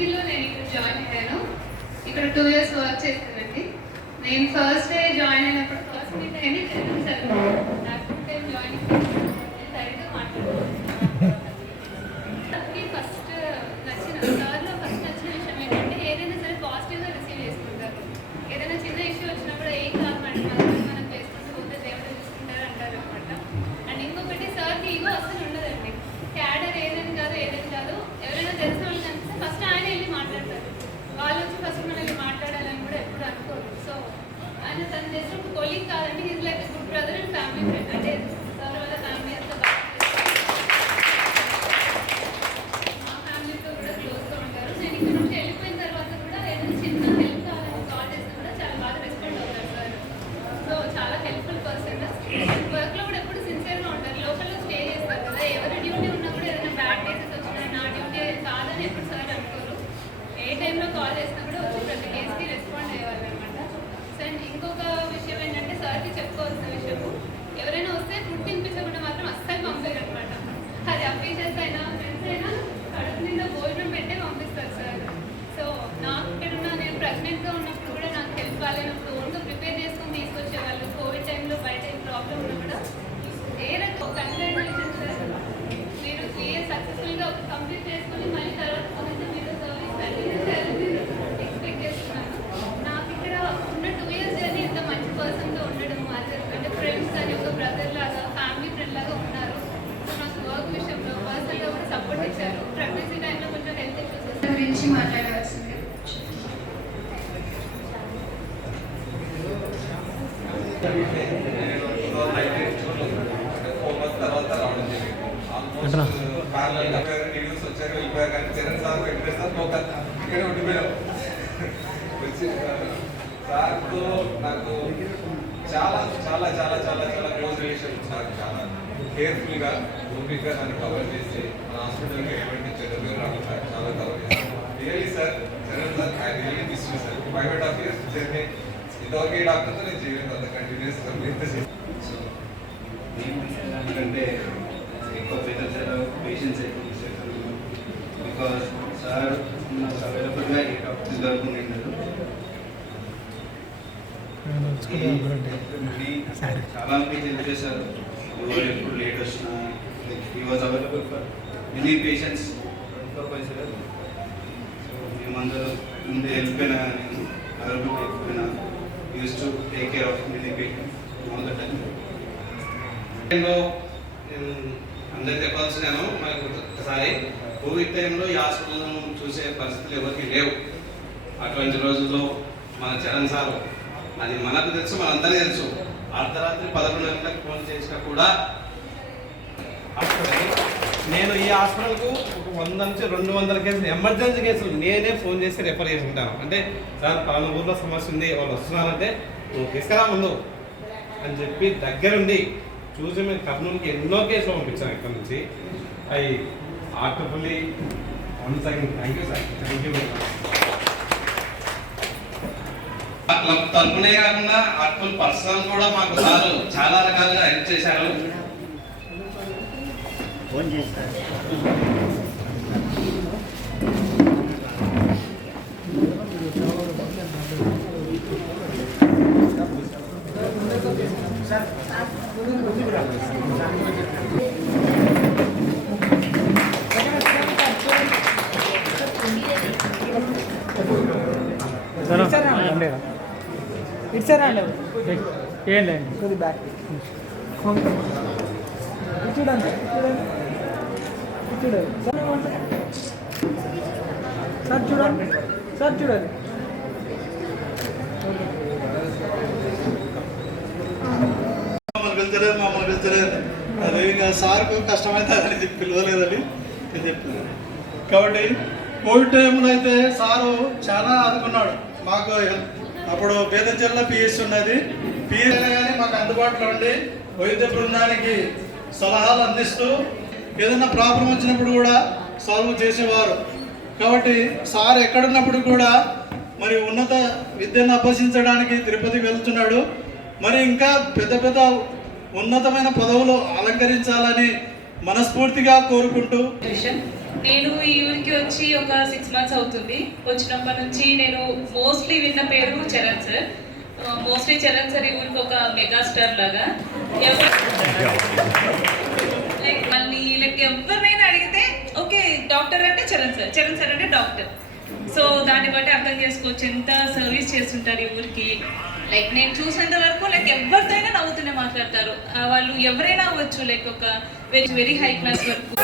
ఎంపీలో నేను ఇక్కడ జాయిన్ అయ్యాను. ఇక్కడ టూ ఇయర్స్ వర్క్ చేస్తానండి నేను ఫస్ట్ డే జాయిన్ అయినప్పుడు ఫస్ట్ మీట్ అయింది Telugu sir second time join సరిగ్గా మాట్లాడుతున్నాను ఫస్ట్ నచ్చిన సార్లో ఫస్ట్ నచ్చిన విషయం ఏంటంటే ఏదైనా సరే పాజిటివ్గా రిసీవ్ చేసుకుంటారు ఏదైనా చిన్న ఇష్యూ వచ్చినప్పుడు ఏం కాదు మేడం మనం మనం చేసుకుంటూ పోతే దేవుడు చూసుకుంటారు అంటారు అనమాట అండ్ ఇంకొకటి సార్కి ఈగో అసలు ఉండదండి క్యాడర్ ఏదైనా కాదు ఏదైనా కాదు ఎవరైనా తెలిసిన వాళ్ళు కనిపిస్తే ఫస్ట్ ఆయన వెళ్ళి మాట్లాడతారు వాళ్ళు వచ్చి ఫస్ట్ మనల్ని మాట్లాడాలని కూడా ఎప్పుడు అనుకోరు సో ఆయన తను చేసిన ఒక కొలీగ్ కాదండి is like good brother and family friend అంటే సార్ వాళ్ళ ఫ్యామిలీ అంతా బాగా మా ఫ్యామిలీతో కూడా క్లోజ్గా ఉంటారు నేను ఇక్కడ నుంచి వెళ్ళిపోయిన తర్వాత కూడా ఏదైనా చిన్న హెల్ప్ కావాలని కాల్ చేసినా కూడా చాలా బాగా రెస్పాండ్ అవుతారు సార్ సో చాలా హెల్ప్ఫుల్ పర్సన్ వర్క్లో కూడా ఎప్పుడు సిన్సియర్గా ఉంటారు లోకల్లో స్టే చేస్తారు కదా ఎవరి డ్యూటీ ఉన్నా కూడా ఏదైనా బ్యాడ్ కేసెస్ వచ్చినా నా డ్యూటీ కాదని ఎప్పుడు సార్ అనుకోరు ఏ టైంలో కాల్ చేసినా కూడా వచ్చి ప్రతి కేసుకి రెస్పాండ్ అయ్యేవాళ్ళు అనమాట సో అండ్ ఇంకొక విషయం ఏంటంటే సార్కి చెప్పుకోవాల్సిన విషయము ఎవరైనా వస్తే ఫుడ్ తినిపించకుండా మాత్రం అస్సలు పంపారు అనమాట అది అఫీషియల్స్ అయినా ఫ్రెండ్స్ అయినా కడుపు నిండా భోజనం పెట్టే పంపిస్తారు సార్ సో నాకు ఇక్కడ ఉన్న నేను ప్రెగ్నెంట్గా ఉన్నప్పుడు కూడా నాకు హెల్ప్ కాలేనప్పుడు ఓన్గా ప్రిపేర్ చేసుకొని తీసుకొచ్చేవాళ్ళు కోవిడ్ టైంలో బయట ఏం ప్రాబ్లం ఉన్నా కూడా ఏ రకం కంగ్రాచులేషన్ సార్ మీరు త్రీ ఇయర్స్ సక్సెస్ఫుల్గా కంప్లీట్ చేసుకొని మళ్ళీ తర్వాత కొంచెం మీరు సర్వీస్ కంటిన్యూ చేయాలని ఎక్స్పెక్ట్ చేస్తున్నాను నాకు ఇక్కడ ఉన్న టూ ఇయర్స్ జర్నీ ఇంత మంచి పర్సన్తో ఉండడం మాత్రం అంటే ఫ్రెండ్స్ అని ఒక బ్రదర్ లాగా ఫ్యామిలీ ఫ్రెండ్ లాగా ఉన్నారు సో నాకు వర్క్ విషయంలో పర్సనల్గా కూడా సపోర్ట్ ఇచ్చారు ప్రెగ్నెన్సీ టైంలో కొంచెం హెల్త్ ఇష్యూస్ గురించి మాట్లాడవలసింది సార్తో నాకు చాలా చాలా చాలా చాలా చాలా క్లోజ్ రిలేషన్ నాకు చాలా కేర్ఫుల్గా ఓపిక్గా నన్ను కవర్ చేసి మన హాస్పిటల్కి ఎటువంటి చెడు రాకుండా చాలా కవర్ చేశాను really sir general sir I really miss you sir five and half years journey ఇంతవరకు డాక్టర్తో నేను చేయలేదు అంత కంటిన్యూస్ సో ఎందుకంటే ఎక్కువ పేదలు పేషెంట్స్ ఎక్కువ బికాస్ సార్ నాకు అవైలబుల్గా ఏ డాక్టర్స్ దొరుకుతుండదు చాలా మంది హెల్ప్ చేశారు? ఎవరు ఎప్పుడు లేట్ వచ్చినా ఈ was available for many patients twenty four by seven అందరూ ముందే వెళ్ళిపోయినా కానీ అందరూ వెళ్ళిపోయినా use to take care of many people all the time టైంలో నేను అందరికి చెప్పాల్సినాను మనకు ఒకసారి కోవిడ్ టైంలో ఈ హాస్పిటల్ను చూసే పరిస్థితులు ఎవరికి లేవు. అటువంటి రోజుల్లో మన చరణ్ సారు అది మనకు తెలుసు మనందరికీ తెలుసు. అర్ధరాత్రి పదకొండు గంటలకు ఫోన్ చేసినా కూడా నేను ఈ హాస్పిటల్కు ఒక వంద నుంచి రెండు వందల కేసులు ఎమర్జెన్సీ కేసులు నేనే ఫోన్ చేసి రెఫర్ చేసి ఉంటాను అంటే సార్ పలానా ఊర్లో సమస్య ఉంది వాళ్ళు వస్తున్నారంటే నువ్వు తీసుకురా ముందు? అని చెప్పి దగ్గరుండి చూసి మేము కర్నూలుకి ఎన్నో కేసులు పంపించాను ఇక్కడ నుంచి. అవి artfully one second. Thank you sir thank you అట్లా తరపునే కాకుండా అట్లా పర్సనల్ కూడా మాకు సార్ చాలా రకాలుగా హెల్ప్ చేశారు. ఫోన్ చేస్తారు ఇచ్చారండి ఏం లేదు కొద్ది బ్యాక్ చూడండి. చూడండి. చూడండి సార్ చూడండి. సార్ చూడండి. మమ్మల్ని మమ్మల్ని పిలిచలేదు. అదే ఇంకా సార్కు కష్టమవుతుందని చెప్పి పిలవలేదని నేను చెప్పాను. కాబట్టి కోవిడ్ టైంలో అయితే సారు చాలా ఆదుకున్నాడు. మాకు అప్పుడు పేద జిల్లా పిఎస్ ఉన్నది పిఎస్ కానీ మాకు అందుబాటులో ఉండి వైద్య బృందానికి సలహాలు అందిస్తూ ఏదైనా ప్రాబ్లం వచ్చినప్పుడు కూడా సాల్వ్ చేసేవారు. కాబట్టి సార్ ఎక్కడున్నప్పుడు కూడా మరి ఉన్నత విద్యను అభ్యసించడానికి తిరుపతికి వెళ్తున్నాడు. మరి ఇంకా పెద్ద పెద్ద ఉన్నతమైన పదవులు అలంకరించాలని మనస్ఫూర్తిగా కోరుకుంటూ విషయం నేను ఈ ఊరికి వచ్చి ఒక సిక్స్ మంత్స్ అవుతుంది. వచ్చినప్పటి నుంచి నేను మోస్ట్లీ విన్న పేరు Charan sir mostly Charan sir ఈ ఊరికి ఒక మెగాస్టార్ లాగా. ఎవరు లైక్ మళ్ళీ లైక్ ఎవరినైనా అడిగితే ఓకే డాక్టర్ అంటే చరణ్ సార్ చరణ్ సార్ అంటే డాక్టర్. సో దాన్ని బట్టి అర్థం చేసుకోవచ్చు ఎంత సర్వీస్ చేస్తుంటారు ఈ ఊరికి. లైక్ నేను చూసినంత వరకు లైక్ ఎవరితోనైనా నవ్వుతూనే మాట్లాడతారు. వాళ్ళు ఎవరైనా అవ్వచ్చు లైక్ ఒక వెరీ వెరీ హై క్లాస్ వరకు